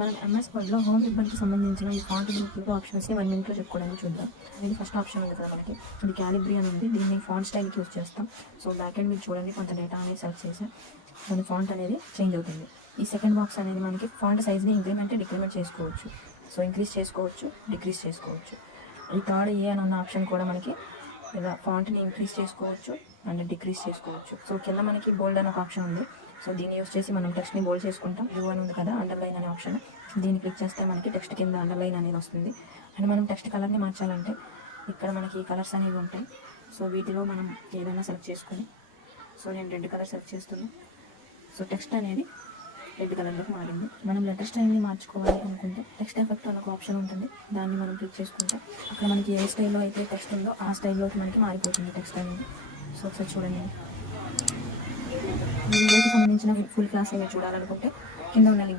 మనం MS వర్డ్లో home రిబ్బన్కి సంబంధించిన ఈ ఫాంట్ గ్రూప్ ఆప్షన్స్ని 1 మినిట్లో చెప్పుకోవడానికి చూద్దాం. ఇది ఫస్ట్ ఆప్షన్ ఉంది కదా మనకి, ఇది క్యాలిబ్రీ అని ఉంది. దీన్ని ఫాంట్ స్టైల్కి యూజ్ చేస్తాం. సో బ్యాక్ ఎండ్ మీరు చూడండి, కొంత డేటా అనేది సెలెక్ట్ చేసి దాని ఫాంట్ అనేది చేంజ్ అవుతుంది. ఈ సెకండ్ బాక్స్ అనేది మనకి ఫాంట్ సైజ్ని ఇంక్రిమెంట్ డిక్రిమెంట్ చేసుకోవచ్చు. సో ఇంక్రీజ్ చేసుకోవచ్చు, డిక్రీజ్ చేసుకోవచ్చు. ఈ థర్డ్ ఏ అని ఉన్న ఆప్షన్ కూడా మనకి ఇలా ఫాంట్ని ఇంక్రీజ్ చేసుకోవచ్చు అండ్ డిక్రీజ్ చేసుకోవచ్చు. సో కింద మనకి బోల్డ్ అని ఒక ఆప్షన్ ఉంది. సో దీన్ని యూజ్ చేసి మనం టెక్స్ట్ని బోల్డ్ చేసుకుంటాం. యూ అని ఉంది కదా, అండర్లైన్ అనే ఆప్షన్, దీన్ని క్లిక్ చేస్తే మనకి టెక్స్ట్ కింద అండర్లైన్ అనేది వస్తుంది. అండ్ మనం టెక్స్ట్ కలర్ని మార్చాలంటే ఇక్కడ మనకి కలర్స్ అనేవి ఉంటాయి. సో వీటిలో మనం ఏదైనా సెలెక్ట్ చేసుకొని, సో నేను రెడ్ కలర్ సెలెక్ట్ చేస్తున్నాను. సో టెక్స్ట్ అనేది రెడ్ కలర్లోకి మారింది. మనం లెటర్ స్టైల్ని మార్చుకోవాలి అనుకుంటే టెక్స్ట్ ఎఫెక్ట్ అనే ఒక ఆప్షన్ ఉంటుంది. దాన్ని మనం క్లిక్ చేసుకుంటే అక్కడ మనకి ఏ స్టైల్లో అయితే టెక్స్ట్ ఉందో ఆ స్టైల్లోకి మనకి మారిపోతుంది టెక్స్ట్ అనేది. సో ఒకసారి చూడండి. వీడియోకి సంబంధించిన ఫుల్ క్లాస్ అయ్యి చూడాలనుకుంటే కింద ఉన్న లింక్